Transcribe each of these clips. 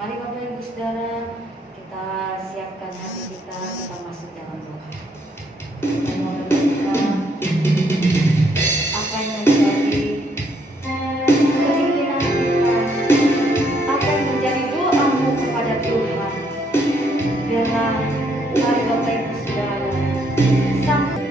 Mari Bapak Ibu Saudara, kita siapkan hati kita masuk dalam doa. Kita mau berdoa apa yang menjadi keinginan kita, apa yang menjadi doamu kepada Tuhan. Biarlah mari Bapak Ibu Saudara sampai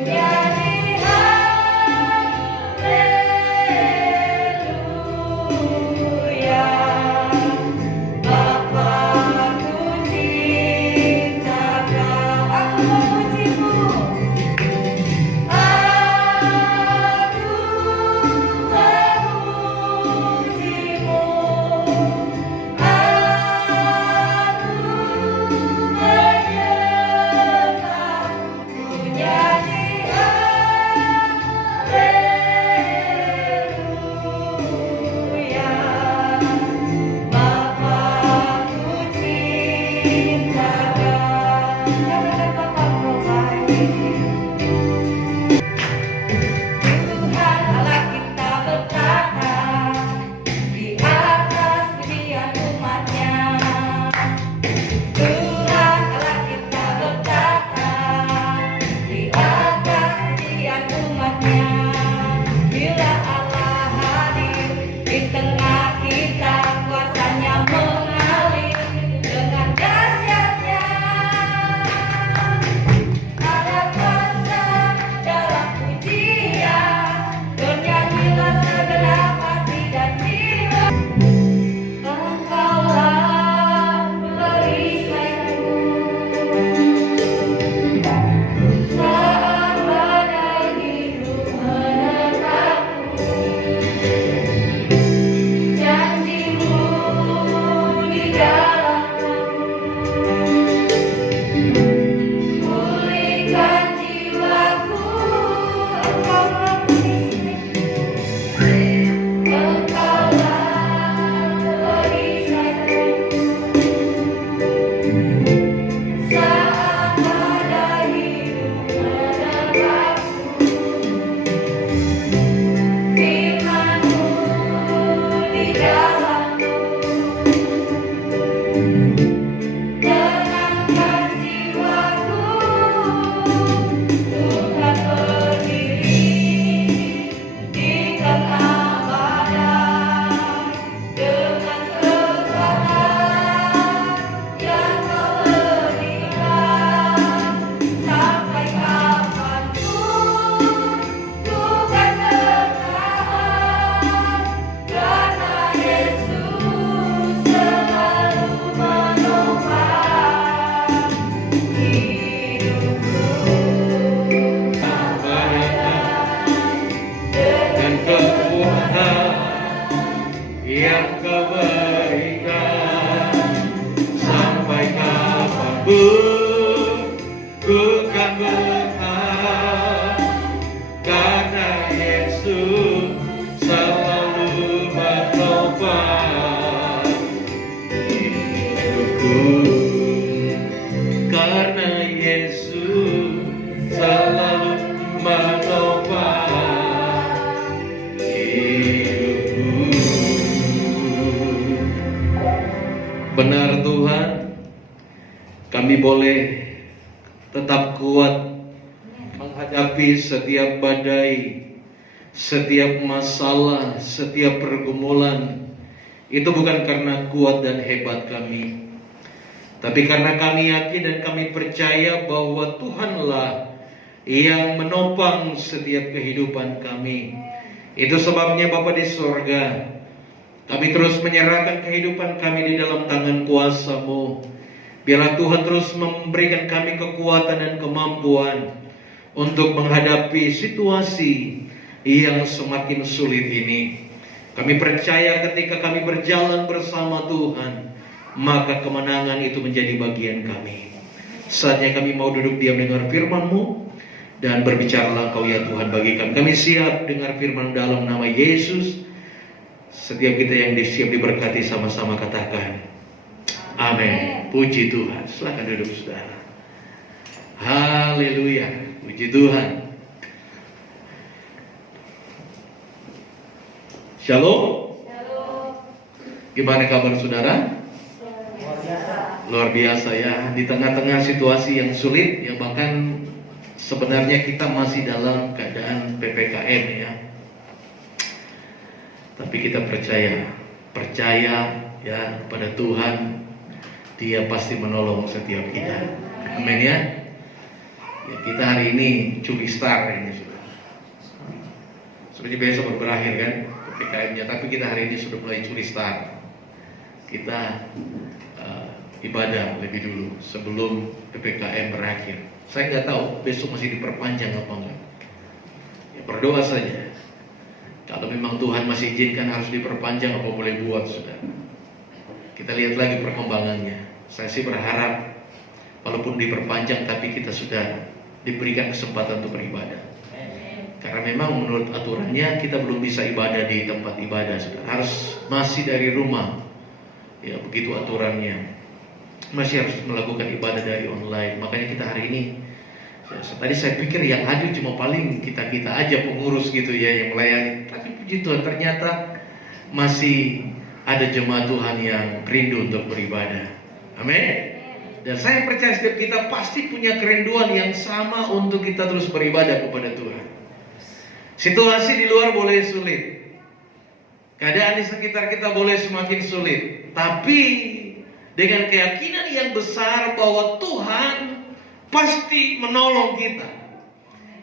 jadi kami boleh tetap kuat menghadapi setiap badai, setiap masalah, setiap pergumulan. Itu bukan karena kuat dan hebat kami, tapi karena kami yakin dan kami percaya bahwa Tuhanlah yang menopang setiap kehidupan kami. Itu sebabnya Bapa di sorga, kami terus menyerahkan kehidupan kami di dalam tangan kuasa-Mu. Biarlah Tuhan terus memberikan kami kekuatan dan kemampuan untuk menghadapi situasi yang semakin sulit ini. Kami percaya ketika kami berjalan bersama Tuhan, maka kemenangan itu menjadi bagian kami. Saatnya kami mau duduk diam dengar firman-Mu, dan berbicaralah Engkau ya Tuhan bagi kami. Kami siap dengar firman dalam nama Yesus. Setiap kita yang siap diberkati sama-sama katakan amin. Puji Tuhan. Silakan duduk saudara. Haleluya. Puji Tuhan. Shalom. Gimana kabar saudara? Luar biasa ya. Di tengah-tengah situasi yang sulit, yang bahkan sebenarnya kita masih dalam keadaan PPKM ya. Tapi kita percaya ya pada Tuhan. Dia pasti menolong setiap kita. Amin ya. Ya, kita hari ini curi star ini sudah. Sebenarnya besok baru berakhir kan PPKM-nya, tapi kita hari ini sudah mulai curi star. Kita ibadah lebih dulu sebelum PPKM berakhir. Saya nggak tahu besok masih diperpanjang apa enggak. Ya berdoa saja. Kalau memang Tuhan masih izinkan harus diperpanjang, apa boleh buat sudah. Kita lihat lagi perkembangannya. Saya sih berharap walaupun diperpanjang tapi kita sudah diberikan kesempatan untuk beribadah. Karena memang menurut aturannya kita belum bisa ibadah di tempat ibadah, sudah harus masih dari rumah. Ya begitu aturannya. Masih harus melakukan ibadah dari online. Makanya kita hari ini tadi saya pikir yang hadir cuma paling kita aja pengurus gitu ya yang melayani. Tapi puji Tuhan ternyata masih ada jemaat Tuhan yang rindu untuk beribadah. Amin. Dan saya percaya setiap kita pasti punya kerinduan yang sama untuk kita terus beribadah kepada Tuhan. Situasi di luar boleh sulit, keadaan di sekitar kita boleh semakin sulit, tapi dengan keyakinan yang besar bahwa Tuhan pasti menolong kita.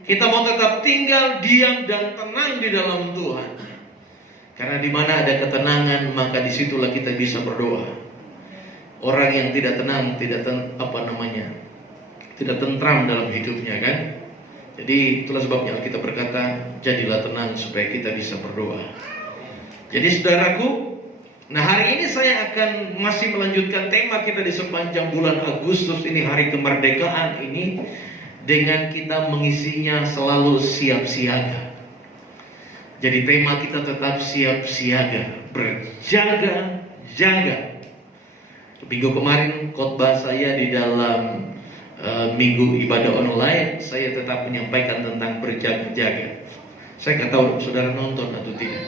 Kita mau tetap tinggal diam dan tenang di dalam Tuhan. Karena di mana ada ketenangan, maka disitulah kita bisa berdoa. Orang yang tidak tenang, tidak tentram dalam hidupnya kan. Jadi itulah sebabnya kita berkata, jadilah tenang supaya kita bisa berdoa. Jadi saudaraku, nah hari ini saya akan masih melanjutkan tema kita di sepanjang bulan Agustus ini, hari kemerdekaan ini, dengan kita mengisinya selalu siap siaga. Jadi tema kita tetap siap siaga, berjaga-jaga. Minggu kemarin khotbah saya di dalam minggu ibadah online, saya tetap menyampaikan tentang berjaga-jaga. Saya nggak tahu saudara nonton atau tidak.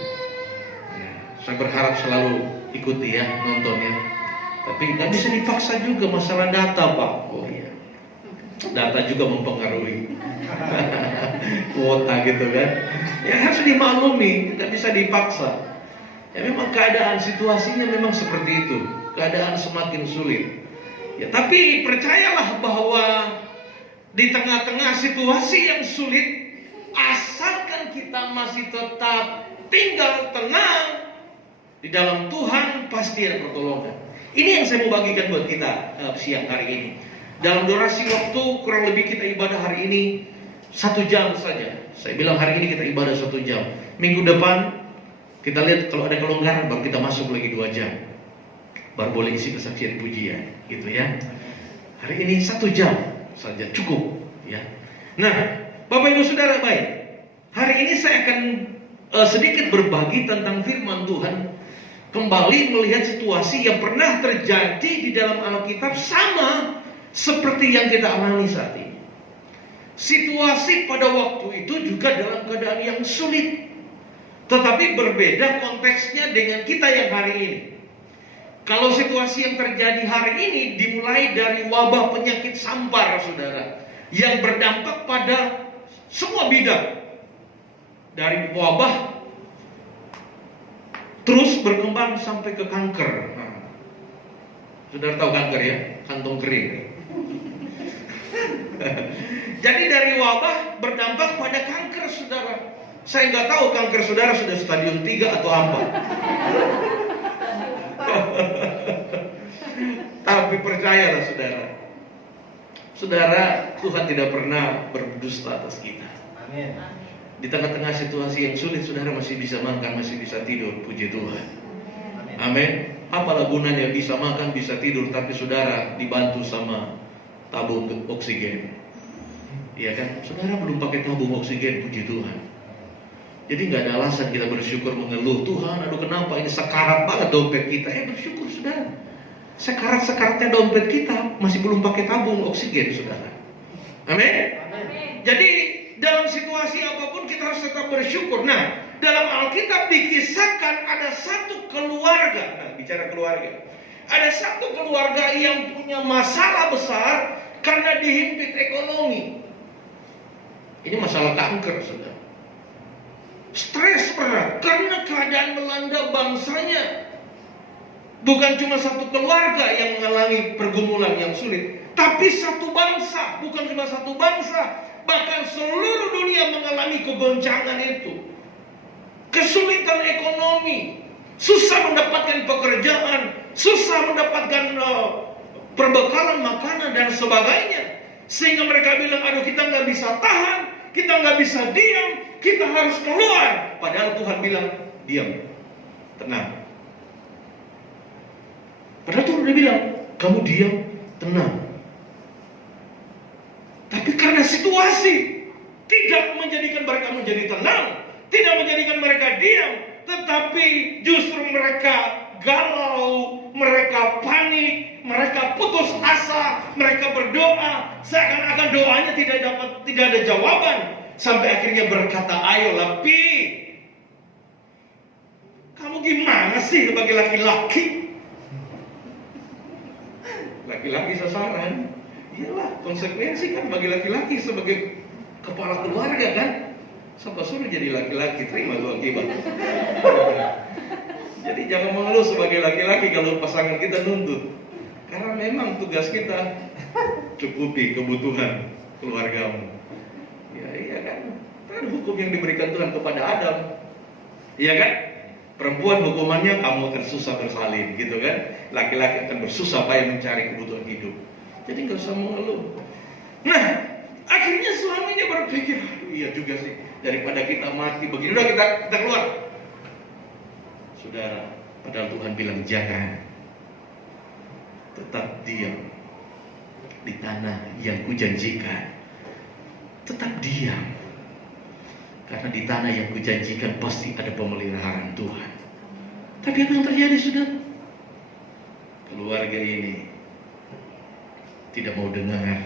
Saya berharap selalu ikuti ya nontonnya. Tapi nggak bisa dipaksa juga masalah data Pak. Oh iya, data juga mempengaruhi kuota gitu kan. Ya harus dimaklumi, nggak bisa dipaksa. Ya memang keadaan situasinya memang seperti itu. Keadaan semakin sulit. Ya tapi percayalah bahwa di tengah-tengah situasi yang sulit, asalkan kita masih tetap tinggal tenang di dalam Tuhan, pasti ada pertolongan. Ini yang saya mau bagikan buat kita siang hari ini. Dalam durasi waktu kurang lebih kita ibadah hari ini 1 jam saja. Saya bilang hari ini kita ibadah 1 jam. Minggu depan kita lihat kalau ada kelonggaran baru kita masuk lagi 2 jam. Baru boleh isi kesaksian pujian, gitu ya. Hari ini 1 jam saja cukup, ya. Nah, Bapak Ibu Saudara baik. Hari ini saya akan sedikit berbagi tentang firman Tuhan. Kembali melihat situasi yang pernah terjadi di dalam Alkitab sama seperti yang kita alami saat ini. Situasi pada waktu itu juga dalam keadaan yang sulit, tetapi berbeda konteksnya dengan kita yang hari ini. Kalau situasi yang terjadi hari ini dimulai dari wabah penyakit sampar, saudara, yang berdampak pada semua bidang. Dari wabah terus berkembang sampai ke kanker. Nah, saudara tahu kanker ya? Kantong kering. Jadi dari wabah berdampak pada kanker, saudara. Saya nggak tahu kanker saudara sudah stadium 3 atau apa. Tapi percayalah saudara, saudara, Tuhan tidak pernah berdusta atas kita. Amin. Di tengah-tengah situasi yang sulit, saudara masih bisa makan, masih bisa tidur. Puji Tuhan. Amin. Apalah gunanya bisa makan, bisa tidur, tapi saudara dibantu sama tabung oksigen. Iya kan? Saudara belum pakai tabung oksigen, puji Tuhan. Jadi nggak ada alasan kita bersyukur mengeluh, Tuhan, aduh kenapa ini sekarat banget dompet kita. Bersyukur saudara. Sekarat-sekaratnya dompet kita masih belum pakai tabung oksigen, saudara. Amin. Jadi dalam situasi apapun kita harus tetap bersyukur. Nah, dalam Alkitab dikisahkan ada satu keluarga. Nah, bicara keluarga, ada satu keluarga yang punya masalah besar karena dihimpit ekonomi. Ini masalah kanker, saudara. Stres berat karena keadaan melanda bangsanya. Bukan cuma satu keluarga yang mengalami pergumulan yang sulit, tapi satu bangsa. Bukan cuma satu bangsa, bahkan seluruh dunia mengalami kegoncangan itu. Kesulitan ekonomi, susah mendapatkan pekerjaan, susah mendapatkan perbekalan makanan dan sebagainya. Sehingga mereka bilang, aduh kita nggak bisa tahan, kita nggak bisa diam, kita harus keluar. Padahal Tuhan bilang, diam, tenang. Padahal Tuhan udah bilang, kamu diam, tenang. Tapi karena situasi tidak menjadikan mereka menjadi tenang, tidak menjadikan mereka diam, tetapi justru mereka galau, mereka panik, mereka putus asa, mereka berdoa, seakan-akan doanya tidak ada jawaban, sampai akhirnya berkata, ayolah Pi, kamu gimana sih sebagai laki-laki? Laki-laki sasaran. Iyalah, konsekuensi kan bagi laki-laki sebagai kepala keluarga kan. Sampai suruh jadi laki-laki, terima tuh akibat. Jadi jangan mengeluh sebagai laki-laki kalau pasangan kita nuntut. Karena memang tugas kita cukupi kebutuhan keluargamu. Ya iya kan. Kan hukum yang diberikan Tuhan kepada Adam. Iya kan? Perempuan hukumannya kamu akan susah bersalin, gitu kan? Laki-laki akan bersusah payah mencari kebutuhan hidup. Jadi nggak usah mengeluh. Nah, akhirnya suaminya berpikir, iya juga sih, daripada kita mati begini, udah kita keluar. Saudara, padahal Tuhan bilang jangan, tetap diam di tanah yang kujanjikan. Tetap diam, karena di tanah yang kujanjikan pasti ada pemeliharaan Tuhan. Tapi apa yang terjadi, saudara? Keluarga ini tidak mau dengar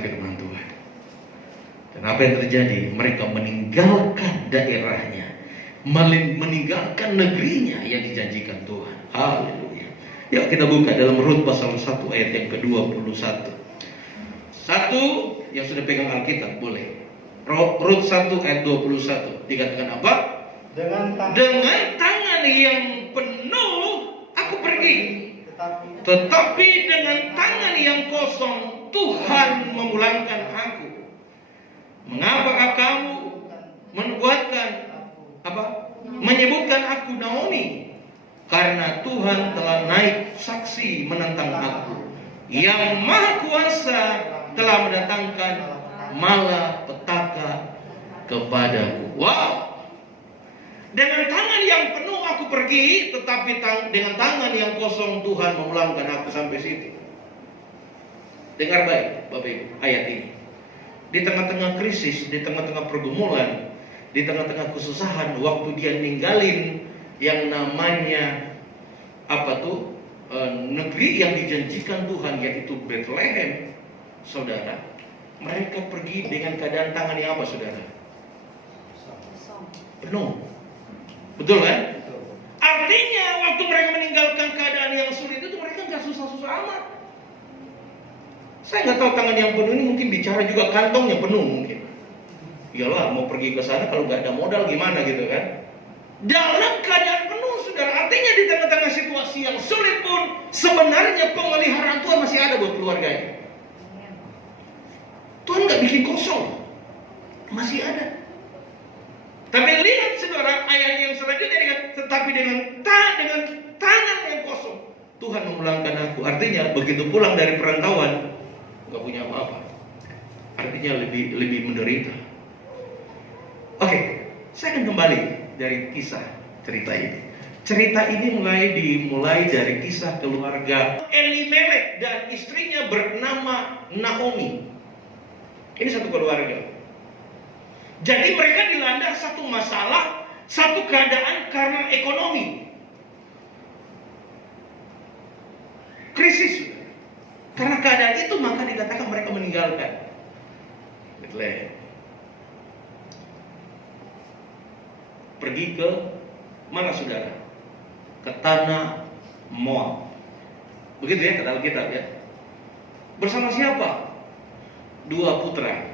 firman Tuhan. Dan apa yang terjadi? Mereka meninggalkan daerahnya, meninggalkan negerinya yang dijanjikan Tuhan. Haleluya. Ya, kita buka dalam Rut pasal 1 ayat yang ke-21. Satu yang sudah pegang Alkitab boleh. Rut 1 ayat 21 dikatakan apa? Dengan tangan yang penuh aku pergi, tetapi dengan tangan yang kosong Tuhan memulangkan aku. Mengapa kamu menyebutkan aku Naomi? Karena Tuhan telah naik saksi menentang aku. Yang Maha Kuasa telah mendatangkan malapetaka kepadaku. Wow. Dengan tangan yang penuh aku pergi, tetapi dengan tangan yang kosong Tuhan memulangkan aku. Sampai situ. Dengar baik Bapak Ibu ayat ini. Di tengah-tengah krisis, di tengah-tengah pergumulan, di tengah-tengah kesusahan, waktu dia ninggalin yang namanya negeri yang dijanjikan Tuhan, yaitu Bethlehem, saudara, mereka pergi dengan keadaan tangan yang apa, saudara? Penuh. Betul kan? Artinya waktu mereka meninggalkan keadaan yang sulit itu mereka nggak susah-susah amat. Saya nggak tahu tangan yang penuh ini mungkin bicara juga kantongnya penuh mungkin. Iyalah mau pergi ke sana kalau nggak ada modal gimana gitu kan? Dalam keadaan penuh, saudara. Artinya di tengah-tengah situasi yang sulit pun sebenarnya pemeliharaan Tuhan masih ada buat keluarganya. Tuhan nggak bikin kosong, masih ada. Tapi lihat saudara ayat yang selanjutnya, tetapi dengan tangan yang kosong Tuhan memulangkan aku. Artinya begitu pulang dari perantauan nggak punya apa-apa. Artinya lebih menderita. Oke, saya akan kembali dari kisah cerita ini. Cerita ini dimulai dari kisah keluarga Elimelek dan istrinya bernama Naomi. Ini satu keluarga. Jadi mereka dilanda satu masalah, satu keadaan karena ekonomi. Krisis. Karena keadaan itu maka dikatakan mereka meninggalkan Bethlehem. Pergi ke mana saudara? Ke tanah Moab. Begitu ya kata Alkitab ya. Bersama siapa? Dua putra,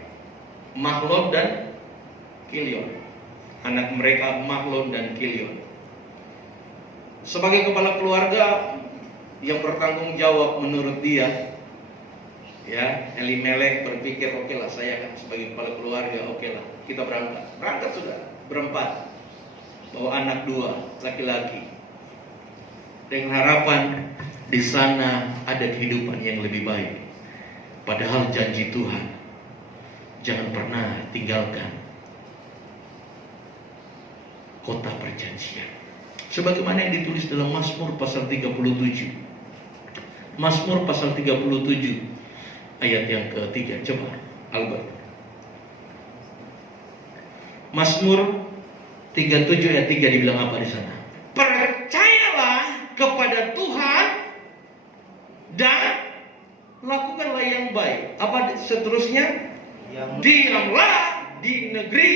Mahlon dan Kilion. Anak mereka Mahlon dan Kilion. Sebagai kepala keluarga yang bertanggung jawab menurut dia, ya, Elimelek berpikir, oke lah, saya akan sebagai kepala keluarga, oke lah, kita berangkat sudah berempat, bawa anak dua laki-laki, dengan harapan di sana ada kehidupan yang lebih baik. Padahal janji Tuhan, jangan pernah tinggalkan kota perjanjian. Sebagaimana yang ditulis dalam Mazmur pasal 37. Mazmur pasal 37 ayat yang ketiga. Coba Albert. Mazmur 37 ayat 3 dibilang apa di sana? Percayalah kepada Tuhan dan lakukanlah yang baik. Apa seterusnya? Diamlah di negeri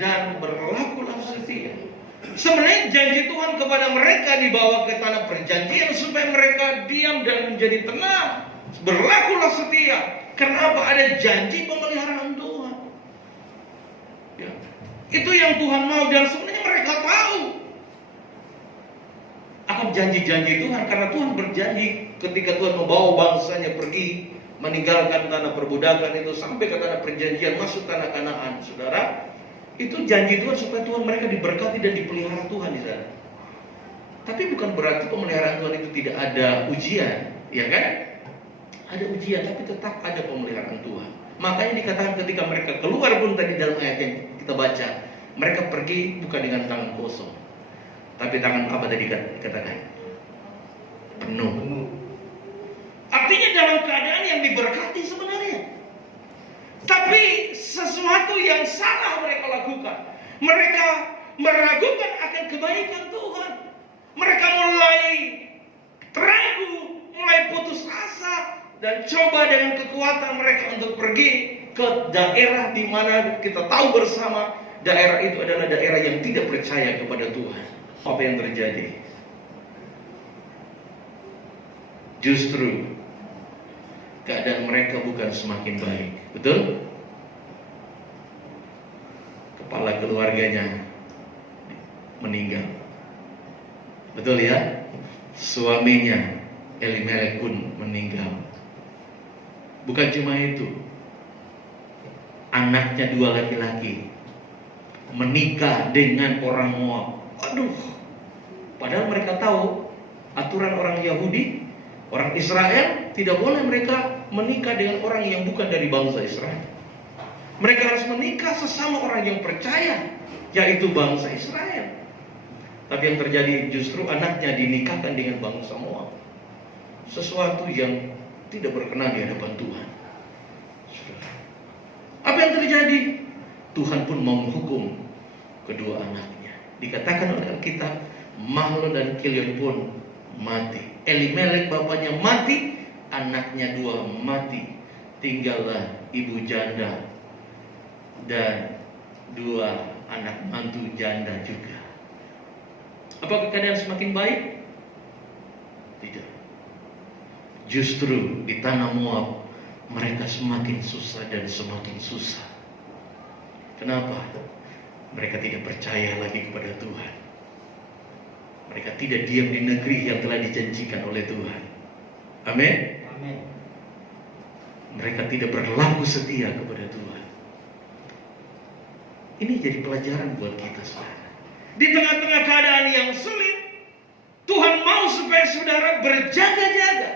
dan berlakulah setia. Sebenarnya janji Tuhan kepada mereka dibawa ke tanah perjanjian supaya mereka diam dan menjadi tenang. Berlakulah setia. Kenapa? Ada janji pemeliharaan Tuhan. Ya. Itu yang Tuhan mau dan sebenarnya mereka tahu akan janji-janji Tuhan, karena Tuhan berjanji ketika Tuhan membawa bangsanya pergi meninggalkan tanah perbudakan itu sampai ke tanah perjanjian, masuk tanah Kanaan, saudara. Itu janji Tuhan supaya Tuhan mereka diberkati dan dipelihara Tuhan di sana. Tapi bukan berarti pemeliharaan Tuhan itu tidak ada ujian, ya kan? Ada ujian, tapi tetap ada pemeliharaan Tuhan. Makanya dikatakan ketika mereka keluar pun tadi dalam ayat yang kita baca, mereka pergi bukan dengan tangan kosong, tapi tangan apa tadi dikatakan? Penuh. Artinya dalam keadaan yang diberkati sebenarnya. Tapi sesuatu yang salah mereka lakukan. Mereka meragukan akan kebaikan Tuhan. Mereka mulai ragu, mulai putus asa, dan coba dengan kekuatan mereka untuk pergi ke daerah di mana kita tahu bersama daerah itu adalah daerah yang tidak percaya kepada Tuhan. Apa yang terjadi? Justru keadaan mereka bukan semakin baik. Betul? Kepala keluarganya meninggal. Betul ya? Suaminya Elimelek pun meninggal. Bukan cuma itu, anaknya dua laki-laki menikah dengan orang Moab. Aduh, padahal mereka tahu aturan orang Yahudi, orang Israel tidak boleh mereka menikah dengan orang yang bukan dari bangsa Israel. Mereka harus menikah sesama orang yang percaya, yaitu bangsa Israel. Tapi yang terjadi justru anaknya dinikahkan dengan bangsa Moab. Sesuatu yang tidak berkenan di hadapan Tuhan. Apa yang terjadi? Tuhan pun mau menghukum kedua anaknya. Dikatakan oleh Alkitab, Mahlon dan Kilion pun mati. Elimelek bapaknya mati, anaknya dua mati. Tinggallah ibu janda dan dua anak mantu janda juga. Apakah keadaan semakin baik? Tidak. Justru di tanah Moab mereka semakin susah dan semakin susah. Kenapa? Mereka tidak percaya lagi kepada Tuhan. Mereka tidak diam di negeri yang telah dijanjikan oleh Tuhan. Amin. Amin. Mereka tidak berlaku setia kepada Tuhan. Ini jadi pelajaran buat kita, saudara. Di tengah-tengah keadaan yang sulit, Tuhan mau supaya saudara berjaga-jaga.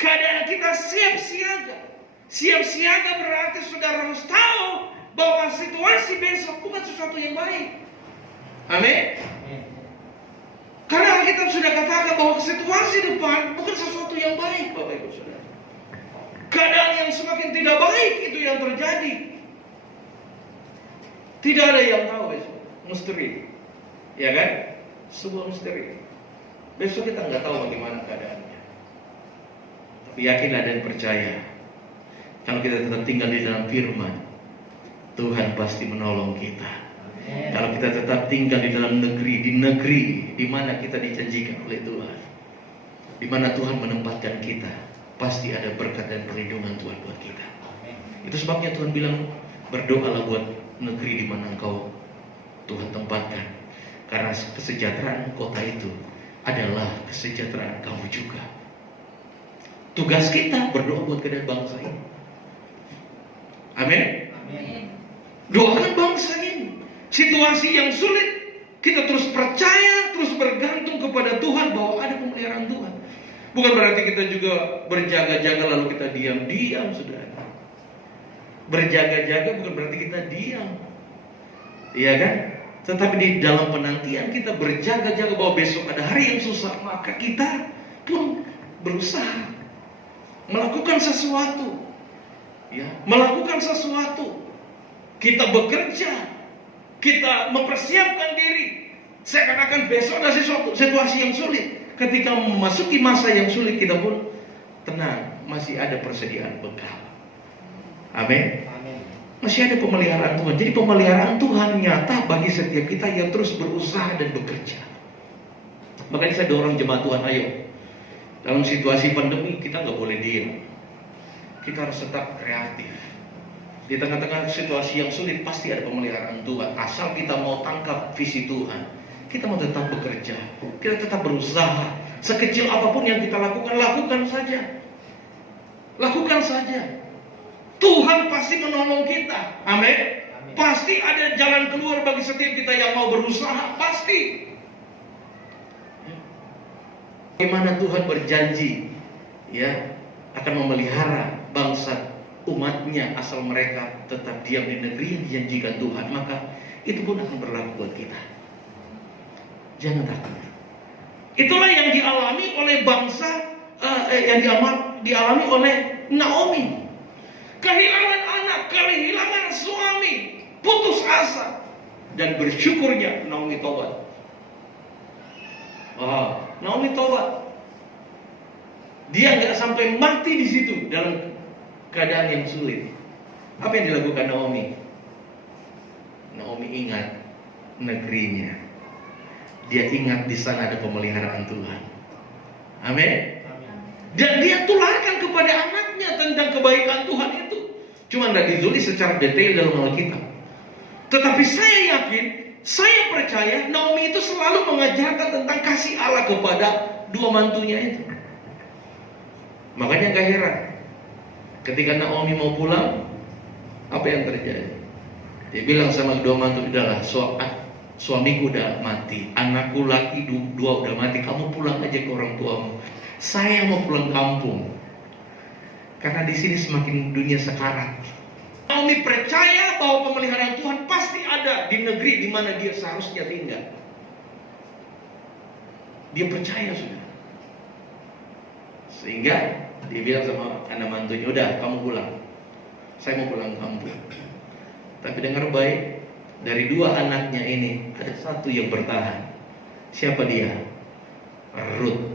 Keadaan kita siap siaga. Siap siaga berarti saudara harus tahu bahwa situasi besok bukan sesuatu yang baik. Amin. Karena Alkitab sudah katakan bahwa situasi depan bukan sesuatu yang baik, Bapak Ibu Saudara. Keadaan yang semakin tidak baik itu yang terjadi. Tidak ada yang tahu besok. Misteri. Ya kan? Sebuah misteri. Besok kita nggak tahu bagaimana keadaannya. Tapi yakinlah dan percaya. Kalau kita tetap tinggal di dalam firman, Tuhan pasti menolong kita. Kalau kita tetap tinggal di dalam negeri, di mana kita dijanjikan oleh Tuhan, di mana Tuhan menempatkan kita, pasti ada berkat dan perlindungan Tuhan buat kita. Itu sebabnya Tuhan bilang, berdoalah buat negeri di mana engkau Tuhan tempatkan, karena kesejahteraan kota itu adalah kesejahteraan kamu juga. Tugas kita berdoa buat keadaan bangsa ini. Amin. Doakan bangsa ini. Situasi yang sulit, kita terus percaya, terus bergantung kepada Tuhan bahwa ada pemeliharaan Tuhan. Bukan berarti kita juga berjaga-jaga lalu kita diam-diam, saudara. Berjaga-jaga bukan berarti kita diam, iya kan? Tetapi di dalam penantian kita berjaga-jaga bahwa besok ada hari yang susah, maka kita pun berusaha melakukan sesuatu, ya, melakukan sesuatu. Kita bekerja. Kita mempersiapkan diri. Seakan-akan besok ada sesuatu situasi yang sulit. Ketika memasuki masa yang sulit, kita pun tenang, masih ada persediaan bekal. Amin. Masih ada pemeliharaan Tuhan. Jadi pemeliharaan Tuhan nyata bagi setiap kita yang terus berusaha dan bekerja. Makanya saya dorong jemaat Tuhan, ayo. Dalam situasi pandemi kita nggak boleh diam. Kita harus tetap kreatif. Di tengah-tengah situasi yang sulit pasti ada pemeliharaan Tuhan. Asal kita mau tangkap visi Tuhan, kita mau tetap bekerja, kita tetap berusaha. Sekecil apapun yang kita lakukan, lakukan saja. Lakukan saja. Tuhan pasti menolong kita. Amin. Pasti ada jalan keluar bagi setiap kita yang mau berusaha. Pasti. Bagaimana Tuhan berjanji, ya, akan memelihara bangsa umatnya asal mereka tetap diam di negeri yang dijanjikan Tuhan, maka itu pun akan berlaku buat kita. Jangan takut. Itulah yang dialami oleh bangsa, yang dialami oleh Naomi. Kehilangan anak, kehilangan suami, putus asa, dan bersyukurnya Naomi tobat. Naomi tobat. Dia nggak sampai mati di situ dalam keadaan yang sulit. Apa yang dilakukan Naomi? Naomi ingat negerinya. Dia ingat di sana ada pemeliharaan Tuhan. Amin. Dan dia tularkan kepada anaknya tentang kebaikan Tuhan itu. Cuma tidak ditulis secara detail dalam Alkitab. Tetapi saya yakin, saya percaya Naomi itu selalu mengajarkan tentang kasih Allah kepada dua mantunya itu. Makanya gak heran, ketika Naomi mau pulang, apa yang terjadi? Dia bilang sama kedua mantu, udahlah, suamiku udah mati, anakku laki dua udah mati, kamu pulang aja ke orang tuamu. Saya mau pulang kampung, karena di sini semakin dunia sekarat. Naomi percaya bahwa pemeliharaan Tuhan pasti ada di negeri di mana dia seharusnya tinggal. Dia percaya sudah. Sehingga dia bilang sama anak mantunya, udah kamu pulang, saya mau pulang kampung. Tapi dengar baik, dari dua anaknya ini ada satu yang bertahan. Siapa dia? Ruth.